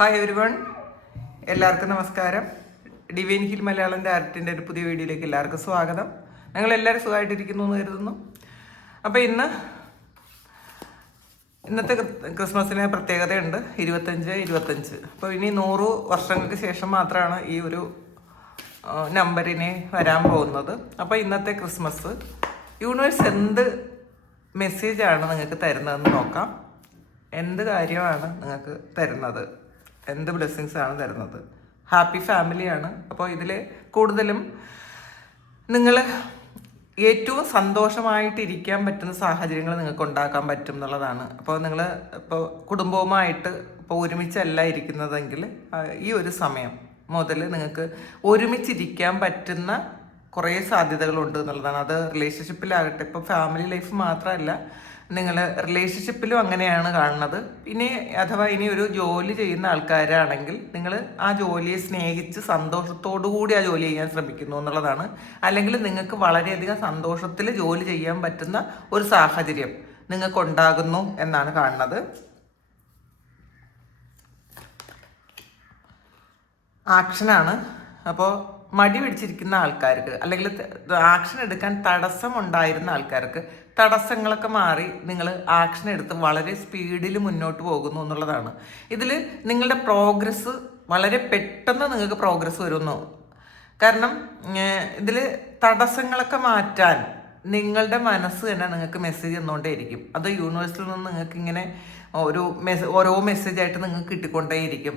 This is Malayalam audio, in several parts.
ഹായ് എവരിവൺ, എല്ലാവർക്കും നമസ്കാരം. ഡിവൈൻ ഹിൽ മലയാളം ഡയറക്റ്റിൻ്റെ ഒരു പുതിയ വീഡിയോയിലേക്ക് എല്ലാവർക്കും സ്വാഗതം. ഞങ്ങളെല്ലാവരും സുഖമായിട്ടിരിക്കുന്നു എന്ന് കരുതുന്നു. അപ്പോൾ ഇന്നത്തെ ക്രിസ്മസിന് പ്രത്യേകതയുണ്ട്. 25. അപ്പോൾ ഇനി 100 വർഷങ്ങൾക്ക് ശേഷം മാത്രമാണ് ഈ ഒരു നമ്പറിനെ വരാൻ പോകുന്നത്. അപ്പോൾ ഇന്നത്തെ ക്രിസ്മസ് യൂണിവേഴ്സ് എന്ത് മെസ്സേജാണ് നിങ്ങൾക്ക് തരുന്നതെന്ന് നോക്കാം. എന്ത് കാര്യമാണ് നിങ്ങൾക്ക് തരുന്നത്, എന്ത് ബ്ലെസ്സിങ്സ് ആണ് തരുന്നത്. ഹാപ്പി ഫാമിലിയാണ്. അപ്പോൾ ഇതിൽ കൂടുതലും നിങ്ങൾ ഏറ്റവും സന്തോഷമായിട്ടിരിക്കാൻ പറ്റുന്ന സാഹചര്യങ്ങൾ നിങ്ങൾക്ക് ഉണ്ടാക്കാൻ പറ്റും എന്നുള്ളതാണ്. അപ്പോൾ നിങ്ങൾ ഇപ്പോൾ കുടുംബവുമായിട്ട് ഇപ്പോൾ ഒരുമിച്ചല്ല ഇരിക്കുന്നതെങ്കിൽ ഈ ഒരു സമയം മുതൽ നിങ്ങൾക്ക് ഒരുമിച്ചിരിക്കാൻ പറ്റുന്ന കുറേ സാധ്യതകളുണ്ട് എന്നുള്ളതാണ്. അത് റിലേഷൻഷിപ്പിലാകട്ടെ, ഇപ്പോൾ ഫാമിലി ലൈഫ് മാത്രമല്ല, നിങ്ങൾ റിലേഷൻഷിപ്പിലും അങ്ങനെയാണ് കാണുന്നത്. അഥവാ ഇനി ഒരു ജോലി ചെയ്യുന്ന ആൾക്കാരാണെങ്കിൽ നിങ്ങൾ ആ ജോലിയെ സ്നേഹിച്ച് സന്തോഷത്തോടു കൂടി ആ ജോലി ചെയ്യാൻ ശ്രമിക്കുന്നു എന്നുള്ളതാണ്. അല്ലെങ്കിൽ നിങ്ങൾക്ക് വളരെയധികം സന്തോഷത്തിൽ ജോലി ചെയ്യാൻ പറ്റുന്ന ഒരു സാഹചര്യം നിങ്ങൾക്കുണ്ടാകുന്നു എന്നാണ് കാണുന്നത്. ആക്ഷനാണ്. അപ്പോൾ മടി പിടിച്ചിരിക്കുന്ന ആൾക്കാർക്ക്, അല്ലെങ്കിൽ ആക്ഷൻ എടുക്കാൻ തടസ്സം ഉണ്ടായിരുന്ന ആൾക്കാർക്ക് തടസ്സങ്ങളൊക്കെ മാറി നിങ്ങൾ ആക്ഷൻ എടുത്ത് വളരെ സ്പീഡിൽ മുന്നോട്ട് പോകുന്നു എന്നുള്ളതാണ്. ഇതിൽ നിങ്ങളുടെ പ്രോഗ്രസ് വളരെ പെട്ടെന്ന് നിങ്ങൾക്ക് പ്രോഗ്രസ് വരുന്നു. കാരണം ഇതിൽ തടസ്സങ്ങളൊക്കെ മാറ്റാൻ നിങ്ങളുടെ മനസ്സ് തന്നെ നിങ്ങൾക്ക് മെസ്സേജ് തന്നുകൊണ്ടേയിരിക്കും. അത് യൂണിവേഴ്സിൽ നിന്ന് നിങ്ങൾക്ക് ഇങ്ങനെ ഓരോ മെസ്സേജായിട്ട് നിങ്ങൾക്ക് കിട്ടിക്കൊണ്ടേയിരിക്കും.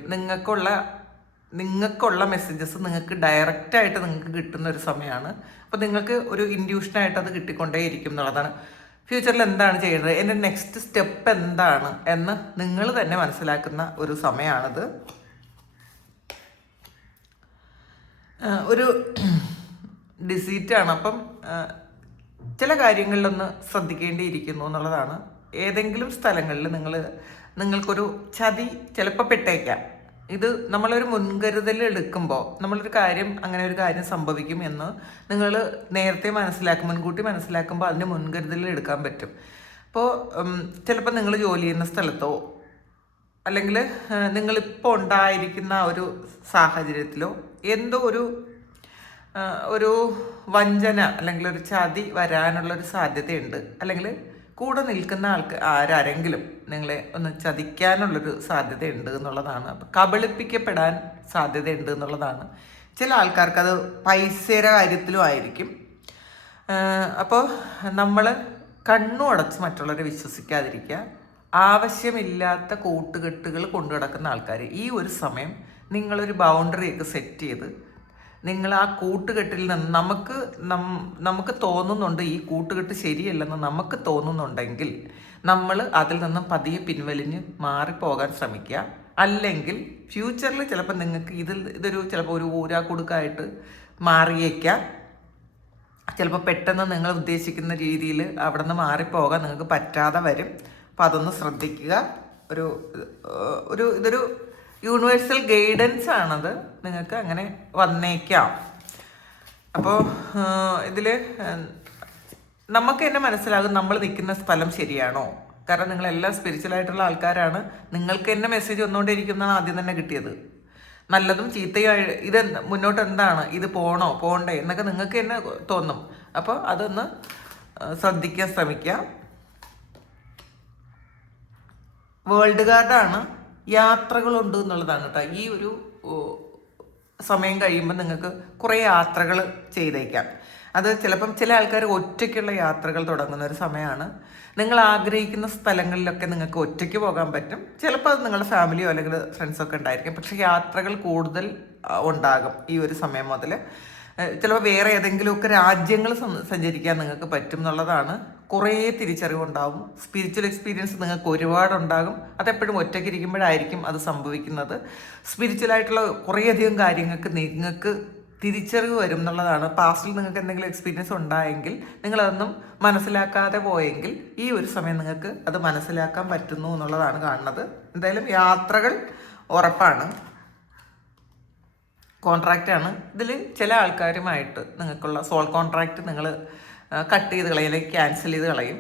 നിങ്ങൾക്കുള്ള മെസ്സേജസ് നിങ്ങൾക്ക് ഡയറക്റ്റായിട്ട് നിങ്ങൾക്ക് കിട്ടുന്ന ഒരു സമയമാണ്. അപ്പോൾ നിങ്ങൾക്ക് ഒരു ഇൻഡ്യൂഷനായിട്ട് അത് കിട്ടിക്കൊണ്ടേയിരിക്കും എന്നുള്ളതാണ്. ഫ്യൂച്ചറിൽ എന്താണ് ചെയ്യേണ്ടത്, എൻ്റെ നെക്സ്റ്റ് സ്റ്റെപ്പ് എന്താണ് എന്ന് നിങ്ങൾ തന്നെ മനസ്സിലാക്കുന്ന ഒരു സമയമാണിത്. ഒരു ഡിസീറ്റാണ്. അപ്പം ചില കാര്യങ്ങളിലൊന്ന് ശ്രദ്ധിക്കേണ്ടിയിരിക്കുന്നു എന്നുള്ളതാണ്. ഏതെങ്കിലും സ്ഥലങ്ങളിൽ നിങ്ങൾക്കൊരു ചതി ചിലപ്പോൾ പെട്ടേക്കാം. ഇത് നമ്മളൊരു മുൻകരുതൽ എടുക്കുമ്പോൾ അങ്ങനെ ഒരു കാര്യം സംഭവിക്കും എന്ന് നിങ്ങൾ നേരത്തെ മുൻകൂട്ടി മനസ്സിലാക്കുമ്പോൾ അതിന് മുൻകരുതൽ എടുക്കാൻ പറ്റും. അപ്പോൾ ചിലപ്പോൾ നിങ്ങൾ ജോലി ചെയ്യുന്ന സ്ഥലത്തോ അല്ലെങ്കിൽ നിങ്ങളിപ്പോൾ ഉണ്ടായിരിക്കുന്ന ഒരു സാഹചര്യത്തിലോ എന്തോ ഒരു വഞ്ചന അല്ലെങ്കിൽ ഒരു ചതി വരാനുള്ളൊരു സാധ്യതയുണ്ട്. അല്ലെങ്കിൽ കൂടെ നിൽക്കുന്ന ആരെങ്കിലും നിങ്ങളെ ഒന്ന് ചതിക്കാനുള്ളൊരു സാധ്യതയുണ്ട് എന്നുള്ളതാണ്. അപ്പം കബളിപ്പിക്കപ്പെടാൻ സാധ്യതയുണ്ട് എന്നുള്ളതാണ്. ചില ആൾക്കാർക്ക് അത് പൈസയുടെ കാര്യത്തിലും ആയിരിക്കും. അപ്പോൾ നമ്മൾ കണ്ണു അടച്ച് മറ്റുള്ളവരെ വിശ്വസിക്കാതിരിക്കുക. ആവശ്യമില്ലാത്ത കൂട്ടുകെട്ടുകൾ കൊണ്ടു നടക്കുന്ന ആൾക്കാർ ഈ ഒരു സമയം നിങ്ങളൊരു ബൗണ്ടറിയൊക്കെ സെറ്റ് ചെയ്ത് നിങ്ങൾ ആ കൂട്ടുകെട്ടിൽ നിന്ന് നമുക്ക് തോന്നുന്നുണ്ട് ഈ കൂട്ടുകെട്ട് ശരിയല്ലെന്ന് നമുക്ക് തോന്നുന്നുണ്ടെങ്കിൽ നമ്മൾ അതിൽ നിന്നും പതിയെ പിൻവലിഞ്ഞ് മാറിപ്പോകാൻ ശ്രമിക്കുക. അല്ലെങ്കിൽ ഫ്യൂച്ചറിൽ ചിലപ്പോൾ നിങ്ങൾക്ക് ഇതൊരു ചിലപ്പോൾ ഒരു ഊരാക്കുടുക്കായിട്ട് മാറിയേക്കാം. ചിലപ്പോൾ പെട്ടെന്ന് നിങ്ങൾ ഉദ്ദേശിക്കുന്ന രീതിയിൽ അവിടെ നിന്ന് മാറിപ്പോകാൻ നിങ്ങൾക്ക് പറ്റാതെ വരും. അപ്പോൾ അതൊന്ന് ശ്രദ്ധിക്കുക. ഇതൊരു യൂണിവേഴ്സൽ ഗൈഡൻസ് ആണത്. നിങ്ങൾക്ക് അങ്ങനെ വന്നേക്കാം. അപ്പോൾ ഇതിൽ നമുക്ക് തന്നെ മനസ്സിലാകും നമ്മൾ നിൽക്കുന്ന സ്ഥലം ശരിയാണോ. കാരണം നിങ്ങളെല്ലാം സ്പിരിച്വലായിട്ടുള്ള ആൾക്കാരാണ്. നിങ്ങൾക്ക് തന്നെ മെസ്സേജ് വന്നുകൊണ്ടിരിക്കുന്നതാണ് ആദ്യം തന്നെ കിട്ടിയത്. നല്ലതും ചീത്തയും ഇത് മുന്നോട്ട് എന്താണ്, ഇത് പോണ്ടേ എന്നൊക്കെ നിങ്ങൾക്ക് തന്നെ തോന്നും. അപ്പോൾ അതൊന്ന് ശ്രദ്ധിക്കാൻ ശ്രമിക്കുക. വേൾഡ് കാർഡാണ്. യാത്രകളുണ്ട് എന്നുള്ളതാണ് കേട്ടോ. ഈ ഒരു സമയം കഴിയുമ്പോൾ നിങ്ങൾക്ക് കുറേ യാത്രകൾ ചെയ്തേക്കാം. അത് ചിലപ്പം ചില ആൾക്കാർ ഒറ്റയ്ക്കുള്ള യാത്രകൾ തുടങ്ങുന്ന ഒരു സമയമാണ്. നിങ്ങൾ ആഗ്രഹിക്കുന്ന സ്ഥലങ്ങളിലൊക്കെ നിങ്ങൾക്ക് ഒറ്റയ്ക്ക് പോകാൻ പറ്റും. ചിലപ്പോൾ അത് നിങ്ങളുടെ ഫാമിലിയോ അല്ലെങ്കിൽ ഫ്രണ്ട്സൊക്കെ ഉണ്ടായിരിക്കും. പക്ഷേ യാത്രകൾ കൂടുതൽ ഉണ്ടാകും ഈ ഒരു സമയം മുതൽ. ചിലപ്പോൾ വേറെ ഏതെങ്കിലുമൊക്കെ രാജ്യങ്ങൾ സഞ്ചരിക്കാൻ നിങ്ങൾക്ക് പറ്റും എന്നുള്ളതാണ്. കുറേ തിരിച്ചറിവുണ്ടാവും. സ്പിരിച്വൽ എക്സ്പീരിയൻസ് നിങ്ങൾക്ക് ഒരുപാടുണ്ടാകും. അതെപ്പോഴും ഒറ്റയ്ക്ക് ഇരിക്കുമ്പോഴായിരിക്കും അത് സംഭവിക്കുന്നത്. സ്പിരിച്വലായിട്ടുള്ള കുറേയധികം കാര്യങ്ങൾക്ക് നിങ്ങൾക്ക് തിരിച്ചറിവ് വരും എന്നുള്ളതാണ്. പാസ്റ്റിൽ നിങ്ങൾക്ക് എന്തെങ്കിലും എക്സ്പീരിയൻസ് ഉണ്ടായെങ്കിൽ നിങ്ങളതൊന്നും മനസ്സിലാക്കാതെ പോയെങ്കിൽ ഈ ഒരു സമയം നിങ്ങൾക്ക് അത് മനസ്സിലാക്കാൻ പറ്റുന്നു എന്നുള്ളതാണ് കാണുന്നത്. എന്തായാലും യാത്രകൾ ഉറപ്പാണ്. കോൺട്രാക്റ്റാണ്. ഇതിൽ ചില ആൾക്കാരുമായിട്ട് നിങ്ങൾക്കുള്ള സോൾ കോൺട്രാക്റ്റ് നിങ്ങൾ കട്ട് ചെയ്ത് കളയും, അല്ലെങ്കിൽ ക്യാൻസൽ ചെയ്ത് കളയും.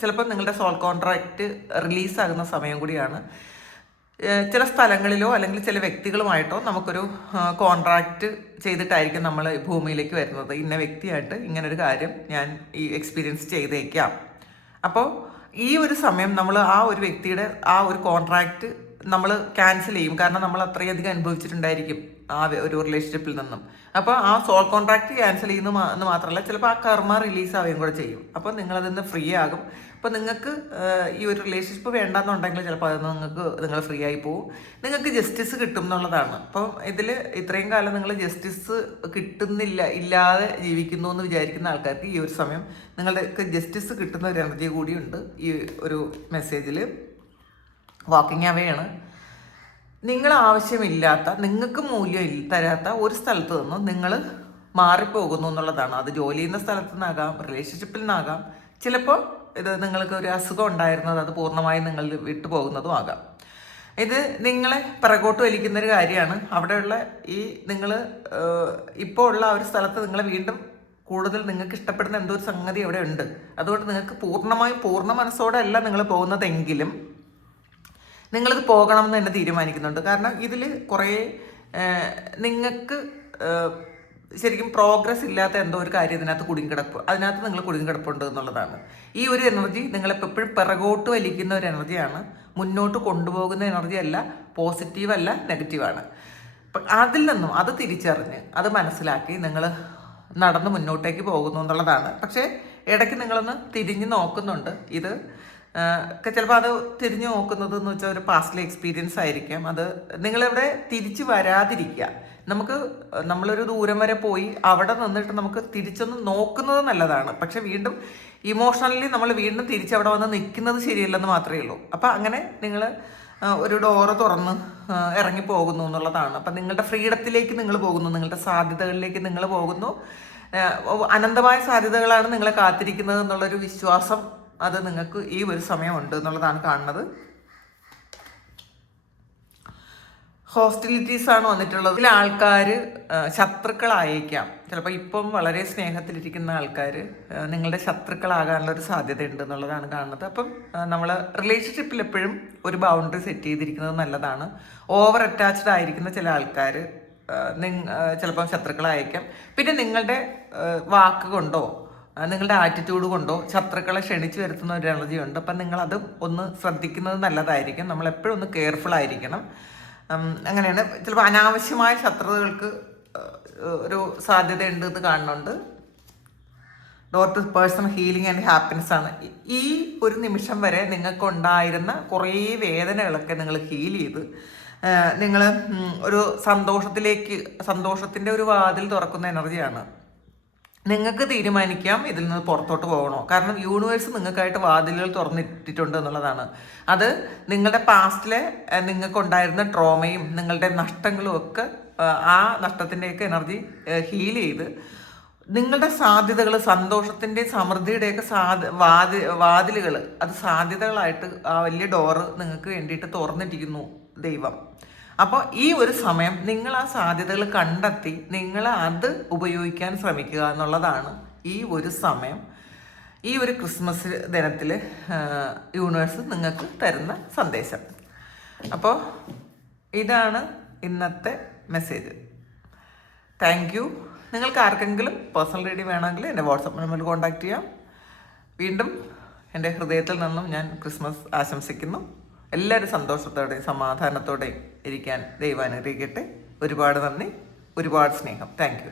ചിലപ്പോൾ നിങ്ങളുടെ സോൾ കോൺട്രാക്റ്റ് റിലീസാകുന്ന സമയം കൂടിയാണ്. ചില സ്ഥലങ്ങളിലോ അല്ലെങ്കിൽ ചില വ്യക്തികളുമായിട്ടോ നമുക്കൊരു കോൺട്രാക്റ്റ് ചെയ്തിട്ടായിരിക്കും നമ്മൾ ഭൂമിയിലേക്ക് വരുന്നത്. ഇന്ന വ്യക്തിയായിട്ട് ഇങ്ങനൊരു കാര്യം ഞാൻ ഈ എക്സ്പീരിയൻസ് ചെയ്തേക്കാം. അപ്പോൾ ഈ ഒരു സമയം നമ്മൾ ആ ഒരു വ്യക്തിയുടെ ആ ഒരു കോൺട്രാക്റ്റ് നമ്മൾ ക്യാൻസൽ ചെയ്യും. കാരണം നമ്മൾ അത്രയധികം അനുഭവിച്ചിട്ടുണ്ടായിരിക്കും ആ ഒരു റിലേഷൻഷിപ്പിൽ നിന്നും. അപ്പോൾ ആ സോൾ കോൺട്രാക്റ്റ് ക്യാൻസൽ ചെയ്യുന്നു മാത്രമല്ല, ചിലപ്പോൾ ആ കർമ്മ റിലീസ് ആവുകയും കൂടെ ചെയ്യും. അപ്പോൾ നിങ്ങളതിൽ നിന്ന് ഫ്രീ ആകും. അപ്പോൾ നിങ്ങൾക്ക് ഈ ഒരു റിലേഷൻഷിപ്പ് വേണ്ടെന്നുണ്ടെങ്കിൽ ചിലപ്പോൾ അത് നിങ്ങൾ ഫ്രീ ആയി പോകും. നിങ്ങൾക്ക് ജസ്റ്റിസ് കിട്ടും എന്നുള്ളതാണ്. അപ്പം ഇതിൽ ഇത്രയും കാലം നിങ്ങൾ ജസ്റ്റിസ് ഇല്ലാതെ ജീവിക്കുന്നു എന്ന് വിചാരിക്കുന്ന ആൾക്കാർക്ക് ഈ ഒരു സമയം നിങ്ങളുടെ ജസ്റ്റിസ് കിട്ടുന്ന ഒരു എനർജി കൂടിയുണ്ട് ഈ ഒരു മെസ്സേജിൽ. വാക്കിംഗ് അവേ ആണ്. നിങ്ങൾ ആവശ്യമില്ലാത്ത, നിങ്ങൾക്ക് മൂല്യം തരാത്ത ഒരു സ്ഥലത്ത് നിന്ന് നിങ്ങൾ മാറിപ്പോകുന്നു എന്നുള്ളതാണ്. അത് ജോലി ചെയ്യുന്ന സ്ഥലത്തു നിന്നാകാം, റിലേഷൻഷിപ്പിൽ നിന്നാകാം, ചിലപ്പോൾ ഇത് നിങ്ങൾക്ക് ഒരു അസുഖം ഉണ്ടായിരുന്നത് അത് പൂർണ്ണമായും നിങ്ങൾ വിട്ടുപോകുന്നതും ആകാം. ഇത് നിങ്ങളെ പിറകോട്ട് വലിക്കുന്നൊരു കാര്യമാണ്. അവിടെയുള്ള ഈ നിങ്ങൾ ഇപ്പോൾ ഉള്ള ആ ഒരു സ്ഥലത്ത് നിങ്ങളെ വീണ്ടും കൂടുതൽ നിങ്ങൾക്ക് ഇഷ്ടപ്പെടുന്ന എന്തോ ഒരു സംഗതി അവിടെ ഉണ്ട്. അതുകൊണ്ട് നിങ്ങൾക്ക് പൂർണ്ണ മനസ്സോടെ അല്ല നിങ്ങൾ പോകുന്നതെങ്കിലും നിങ്ങളിത് പോകണം എന്ന് തന്നെ തീരുമാനിക്കുന്നുണ്ട്. കാരണം ഇതിൽ കുറേ നിങ്ങൾക്ക് ശരിക്കും പ്രോഗ്രസ് ഇല്ലാത്ത എന്തോ ഒരു കാര്യം അതിനകത്ത് നിങ്ങൾ കുടുങ്ങിക്കിടപ്പുണ്ട് എന്നുള്ളതാണ്. ഈ ഒരു എനർജി നിങ്ങളെപ്പോഴും പിറകോട്ട് വലിക്കുന്ന ഒരു എനർജിയാണ്. മുന്നോട്ട് കൊണ്ടുപോകുന്ന എനർജി അല്ല, പോസിറ്റീവ് അല്ല, നെഗറ്റീവാണ്. അപ്പം അതിൽ നിന്നും അത് തിരിച്ചറിഞ്ഞ് അത് മനസ്സിലാക്കി നിങ്ങൾ നടന്ന് മുന്നോട്ടേക്ക് പോകുന്നു എന്നുള്ളതാണ്. പക്ഷേ ഇടയ്ക്ക് നിങ്ങളൊന്ന് തിരിഞ്ഞ് നോക്കുന്നുണ്ട്. ഇത് ചിലപ്പോൾ അത് തിരിഞ്ഞു നോക്കുന്നത് എന്ന് വെച്ചാൽ ഒരു പാസ്റ്റിലെ എക്സ്പീരിയൻസ് ആയിരിക്കാം. അത് നിങ്ങളിവിടെ തിരിച്ചു വരാതിരിക്കുക. നമ്മളൊരു ദൂരം വരെ പോയി അവിടെ നിന്നിട്ട് നമുക്ക് തിരിച്ചൊന്ന് നോക്കുന്നത് നല്ലതാണ്. പക്ഷെ വീണ്ടും ഇമോഷണലി നമ്മൾ വീണ്ടും തിരിച്ചവിടെ വന്ന് നിൽക്കുന്നത് ശരിയല്ലെന്ന് മാത്രമേ ഉള്ളൂ. അപ്പം അങ്ങനെ നിങ്ങൾ ഒരു ഡോറ് തുറന്ന് ഇറങ്ങി പോകുന്നു എന്നുള്ളതാണ്. അപ്പം നിങ്ങളുടെ ഫ്രീഡത്തിലേക്ക് നിങ്ങൾ പോകുന്നു, നിങ്ങളുടെ സാധ്യതകളിലേക്ക് നിങ്ങൾ പോകുന്നു. അനന്തമായ സാധ്യതകളാണ് നിങ്ങളെ കാത്തിരിക്കുന്നത് എന്നുള്ളൊരു വിശ്വാസം അത് നിങ്ങൾക്ക് ഈ ഒരു സമയമുണ്ട് എന്നുള്ളതാണ് കാണുന്നത്. ഹോസ്റ്റിലിറ്റീസ് ആണ് വന്നിട്ടുള്ളത്. ഇതിൽ ആൾക്കാർ ശത്രുക്കളായേക്കാം. ചിലപ്പോൾ ഇപ്പം വളരെ സ്നേഹത്തിലിരിക്കുന്ന ആൾക്കാർ നിങ്ങളുടെ ശത്രുക്കളാകാനുള്ള ഒരു സാധ്യത ഉണ്ട് എന്നുള്ളതാണ് കാണുന്നത്. അപ്പം നമ്മൾ റിലേഷൻഷിപ്പിൽ എപ്പോഴും ഒരു ബൗണ്ടറി സെറ്റ് ചെയ്തിരിക്കുന്നത് നല്ലതാണ്. ഓവർ അറ്റാച്ച്ഡ് ആയിരിക്കുന്ന ചില ആൾക്കാർ ചിലപ്പം ശത്രുക്കളായേക്കാം. പിന്നെ നിങ്ങളുടെ വാക്ക് കൊണ്ടോ നിങ്ങളുടെ ആറ്റിറ്റ്യൂഡ് കൊണ്ടോ ശത്രുക്കളെ ക്ഷണിച്ചു വരുത്തുന്ന ഒരു എനർജി ഉണ്ട്. അപ്പം നിങ്ങളത് ഒന്ന് ശ്രദ്ധിക്കുന്നത് നല്ലതായിരിക്കും. നമ്മളെപ്പോഴും ഒന്ന് കെയർഫുൾ ആയിരിക്കണം. അങ്ങനെയാണ്. ചിലപ്പോൾ അനാവശ്യമായ ശത്രുതകൾക്ക് ഒരു സാധ്യത ഉണ്ട് എന്ന് കാണുന്നുണ്ട്. Door to personal healing and happiness ആണ്. ഈ ഒരു നിമിഷം വരെ നിങ്ങൾക്ക് ഉണ്ടായിരുന്ന കുറേ വേദനകളൊക്കെ നിങ്ങൾ ഹീൽ ചെയ്ത് നിങ്ങൾ ഒരു സന്തോഷത്തിൻ്റെ ഒരു വാതിൽ തുറക്കുന്ന എനർജിയാണ്. നിങ്ങൾക്ക് തീരുമാനിക്കാം ഇതിൽ നിന്ന് പുറത്തോട്ട് പോകണോ. കാരണം യൂണിവേഴ്സ് നിങ്ങൾക്കായിട്ട് വാതിലുകൾ തുറന്നിട്ടിട്ടുണ്ട് എന്നുള്ളതാണ്. അത് നിങ്ങളുടെ പാസ്റ്റിലെ നിങ്ങൾക്കുണ്ടായിരുന്ന ട്രോമയും നിങ്ങളുടെ നഷ്ടങ്ങളും ഒക്കെ ആ നഷ്ടത്തിൻ്റെയൊക്കെ എനർജി ഹീൽ ചെയ്ത് നിങ്ങളുടെ സാധ്യതകൾ, സന്തോഷത്തിൻ്റെ സമൃദ്ധിയുടെയൊക്കെ വാതിലുകൾ അത് സാധ്യതകളായിട്ട് ആ വലിയ ഡോറ് നിങ്ങൾക്ക് വേണ്ടിയിട്ട് തുറന്നിട്ടിരിക്കുന്നു ദൈവം. അപ്പോൾ ഈ ഒരു സമയം നിങ്ങൾ ആ സാധ്യതകൾ കണ്ടെത്തി നിങ്ങൾ അത് ഉപയോഗിക്കാൻ ശ്രമിക്കുക എന്നുള്ളതാണ് ഈ ഒരു സമയം. ഈ ഒരു ക്രിസ്മസ് ദിനത്തിൽ യൂണിവേഴ്സ് നിങ്ങൾക്ക് തരുന്ന സന്ദേശം. അപ്പോൾ ഇതാണ് ഇന്നത്തെ മെസ്സേജ്. Thank you. നിങ്ങൾക്ക് ആർക്കെങ്കിലും പേഴ്സണൽ റീഡിംഗ് വേണമെങ്കിൽ എൻ്റെ വാട്സപ്പ് നമ്പറിൽ കോൺടാക്റ്റ് ചെയ്യാം. വീണ്ടും എൻ്റെ ഹൃദയത്തിൽ നിന്നും ഞാൻ ക്രിസ്മസ് ആശംസിക്കുന്നു. എല്ലാവരും സന്തോഷത്തോടെയും സമാധാനത്തോടെയും ഇരിക്കാൻ ദൈവം അനുഗ്രഹിക്കട്ടെ. ഒരുപാട് നന്ദി, ഒരുപാട് സ്നേഹം. Thank you.